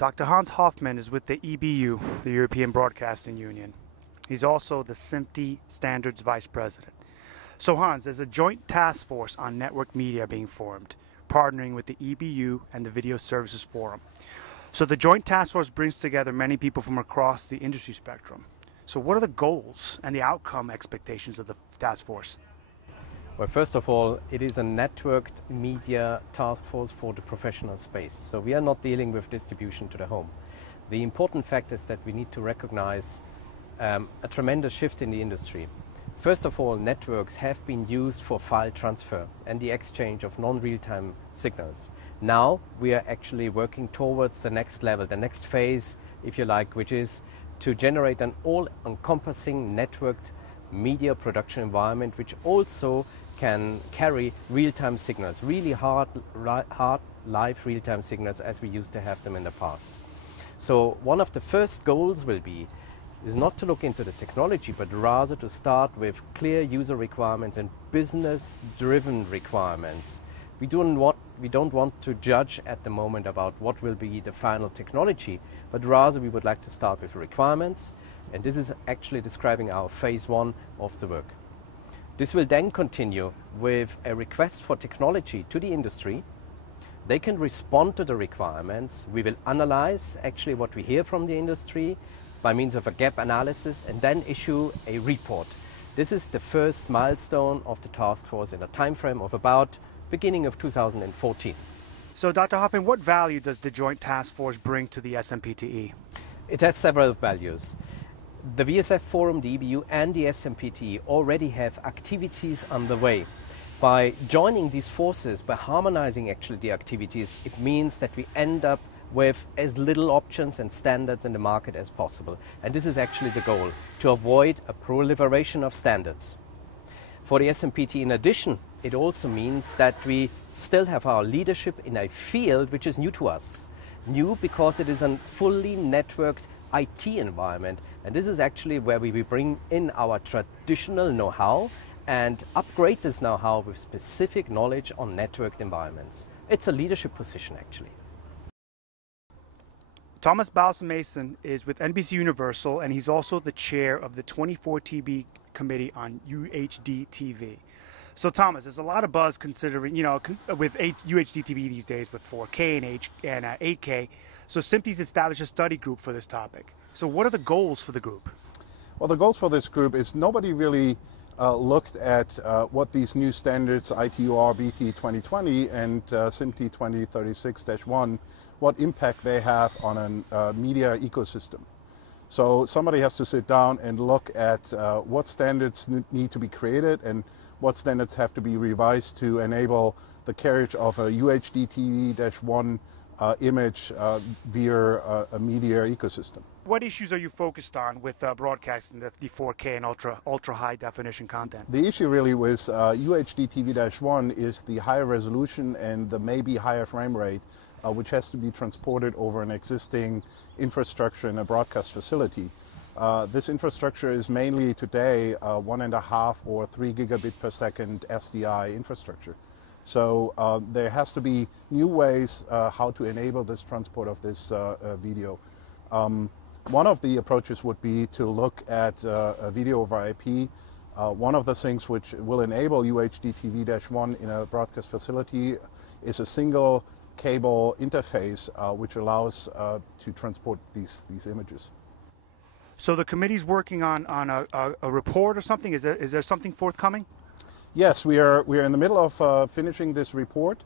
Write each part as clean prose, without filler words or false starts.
Dr. Hans Hoffman is with the EBU, the European Broadcasting Union. He's also the SMPTE Standards Vice President. So Hans, there's a joint task force on network media being formed, partnering with the EBU and the Video Services Forum. So the joint task force brings together many people from across the industry spectrum. So what are the goals and the outcome expectations of the task force? Well, first of all, it is a networked media task force for the professional space. So we are not dealing with distribution to the home. The important fact is that we need to recognize a tremendous shift in the industry. First of all, networks have been used for file transfer and the exchange of non-real-time signals. Now we are actually working towards the next level, the next phase, if you like, which is to generate an all-encompassing networked media production environment which also can carry real-time signals, really hard live real-time signals as we used to have them in the past. So one of the first goals is not to look into the technology, but rather to start with clear user requirements and business-driven requirements. We don't want to judge at the moment about what will be the final technology, but rather we would like to start with requirements, and this is actually describing our phase one of the work. This will then continue with a request for technology to the industry. They can respond to the requirements. We will analyze actually what we hear from the industry by means of a gap analysis and then issue a report. This is the first milestone of the task force in a time frame of about beginning of 2014. So Dr. Hoffman, what value does the joint task force bring to the SMPTE? It has several values. The VSF Forum, the EBU and the SMPTE already have activities underway. By joining these forces, by harmonizing actually the activities, it means that we end up with as little options and standards in the market as possible. And this is actually the goal, to avoid a proliferation of standards. For the SMPTE, in addition, it also means that we still have our leadership in a field which is new to us. New because it is a fully networked IT environment, and this is actually where we bring in our traditional know-how and upgrade this know-how with specific knowledge on networked environments. It's a leadership position actually. Thomas Bause-Mason is with NBC Universal, and he's also the chair of the 24TB Committee on UHDTV. So Thomas, there's a lot of buzz considering, with UHDTV these days with 4K and 8K. So SMPTE's established a study group for this topic. So what are the goals for the group? Well, the goals for this group is nobody really looked at what these new standards, ITUR BT 2020 and SMPTE 2036-1, what impact they have on a media ecosystem. So somebody has to sit down and look at what standards need to be created and what standards have to be revised to enable the carriage of a UHDTV-1 image via a media ecosystem. What issues are you focused on with broadcasting the 4K and ultra high definition content? The issue really with UHDTV-1 is the higher resolution and the maybe higher frame rate, which has to be transported over an existing infrastructure in a broadcast facility. This infrastructure is mainly today 1.5 or 3 gigabit per second SDI infrastructure. So there has to be new ways how to enable this transport of this video. One of the approaches would be to look at a video over IP. One of the things which will enable UHDTV-1 in a broadcast facility is a single cable interface which allows to transport these images. So the committee's working on a report or something? Is there something forthcoming? Yes, we are in the middle of finishing this report.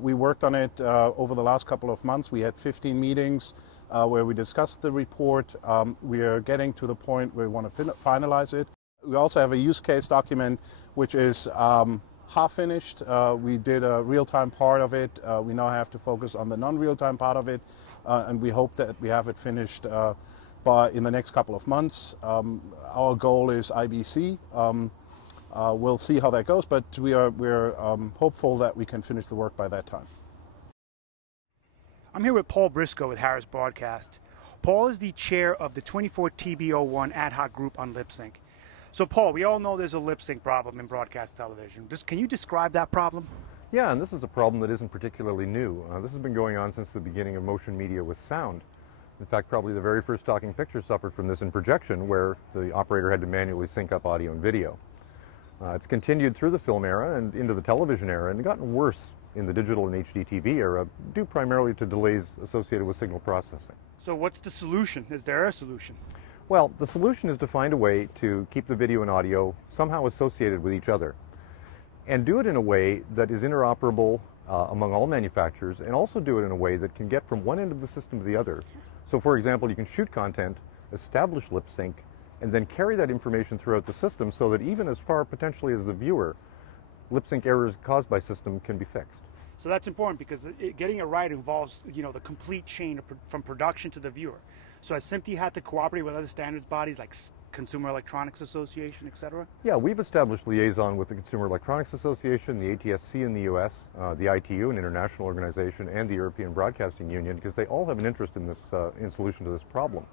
We worked on it over the last couple of months. We had 15 meetings where we discussed the report. We are getting to the point where we want to finalize it. We also have a use case document which is half finished. We did a real-time part of it. We now have to focus on the non-real-time part of it, and we hope that we have it finished in the next couple of months. Our goal is IBC. We'll see how that goes, but we're hopeful that we can finish the work by that time. I'm here with Paul Briscoe with Harris Broadcast. Paul is the chair of the 24TB01 ad hoc group on lip sync. So Paul, we all know there's a lip sync problem in broadcast television. Can you describe that problem? Yeah, and this is a problem that isn't particularly new. This has been going on since the beginning of motion media with sound. In fact, probably the very first talking picture suffered from this in projection, where the operator had to manually sync up audio and video. It's continued through the film era and into the television era, and gotten worse in the digital and HDTV era, due primarily to delays associated with signal processing. So what's the solution? Is there a solution? Well, the solution is to find a way to keep the video and audio somehow associated with each other, and do it in a way that is interoperable among all manufacturers, and also do it in a way that can get from one end of the system to the other. So for example, you can shoot content, establish lip sync, and then carry that information throughout the system so that even as far potentially as the viewer, lip sync errors caused by system can be fixed. So that's important because getting it right involves, the complete chain from production to the viewer. So has SMPTE had to cooperate with other standards bodies like Consumer Electronics Association, etc.? Yeah, we've established liaison with the Consumer Electronics Association, the ATSC in the US, the ITU, an international organization, and the European Broadcasting Union, because they all have an interest in this in solution to this problem.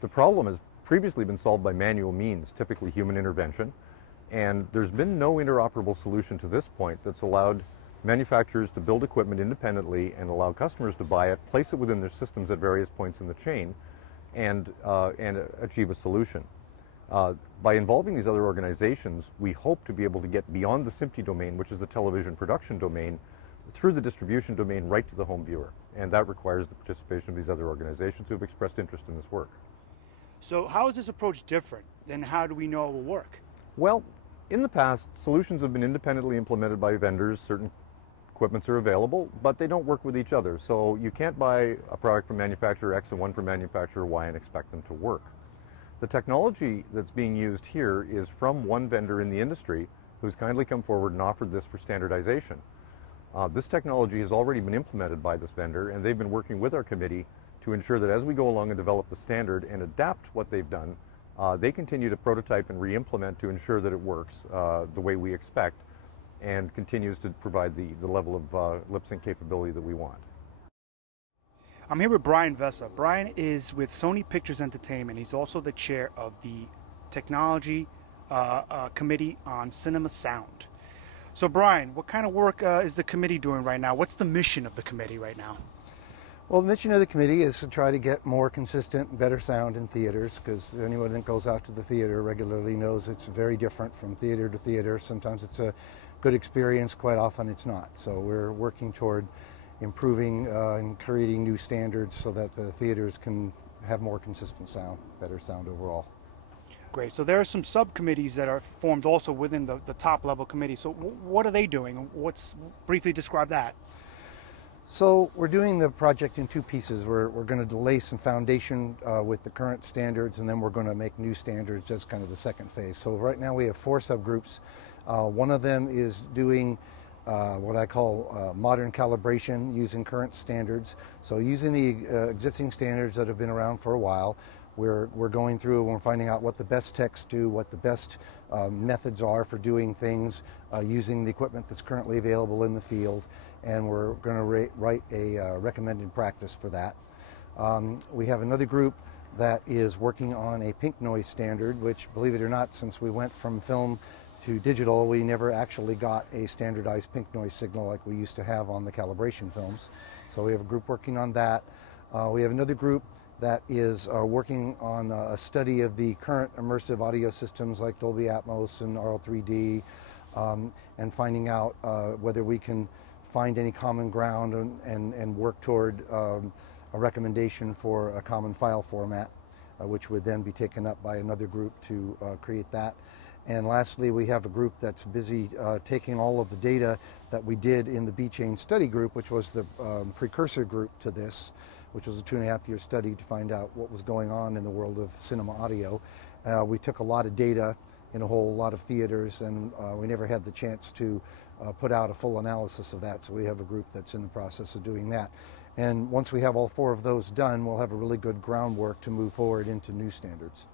The problem has previously been solved by manual means, typically human intervention, and there's been no interoperable solution to this point that's allowed manufacturers to build equipment independently and allow customers to buy it, place it within their systems at various points in the chain, and achieve a solution. By involving these other organizations, we hope to be able to get beyond the SMPTE domain, which is the television production domain, through the distribution domain right to the home viewer. And that requires the participation of these other organizations who have expressed interest in this work. So how is this approach different, and how do we know it will work? Well, in the past, solutions have been independently implemented by vendors. Certain equipments are available, but they don't work with each other. So you can't buy a product from manufacturer X and one from manufacturer Y and expect them to work. The technology that's being used here is from one vendor in the industry who's kindly come forward and offered this for standardization. This technology has already been implemented by this vendor, and they've been working with our committee to ensure that as we go along and develop the standard and adapt what they've done, they continue to prototype and re-implement to ensure that it works the way we expect and continues to provide the level of lip sync capability that we want. I'm here with Brian Vessa. Brian is with Sony Pictures Entertainment. He's also the chair of the Technology Committee on Cinema Sound. So Brian, what kind of work is the committee doing right now? What's the mission of the committee right now? Well, the mission of the committee is to try to get more consistent, better sound in theaters, because anyone that goes out to the theater regularly knows it's very different from theater to theater. Sometimes it's a good experience, quite often it's not. So we're working toward improving and creating new standards so that the theaters can have more consistent sound, better sound overall. Great. So there are some subcommittees that are formed also within the top level committee. So what are they doing? Briefly describe that. So we're doing the project in two pieces. We're going to lay some foundation with the current standards, and then we're going to make new standards as kind of the second phase. So right now we have 4 subgroups. One of them is doing what I call modern calibration using current standards. So using the existing standards that have been around for a while, we're going through and we're finding out what the best techs do, what the best methods are for doing things using the equipment that's currently available in the field, and we're going to write a recommended practice for that. We have another group that is working on a pink noise standard, which, believe it or not, since we went from film to digital, we never actually got a standardized pink noise signal like we used to have on the calibration films. So we have a group working on that. We have another group that is working on a study of the current immersive audio systems like Dolby Atmos and RL3D, and finding out whether we can find any common ground and work toward a recommendation for a common file format, which would then be taken up by another group to create that. And lastly, we have a group that's busy taking all of the data that we did in the B-Chain study group, which was the precursor group to this, which was a 2.5-year study to find out what was going on in the world of cinema audio. We took a lot of data in a whole lot of theaters, and we never had the chance to put out a full analysis of that, so we have a group that's in the process of doing that. And once we have all 4 of those done, we'll have a really good groundwork to move forward into new standards.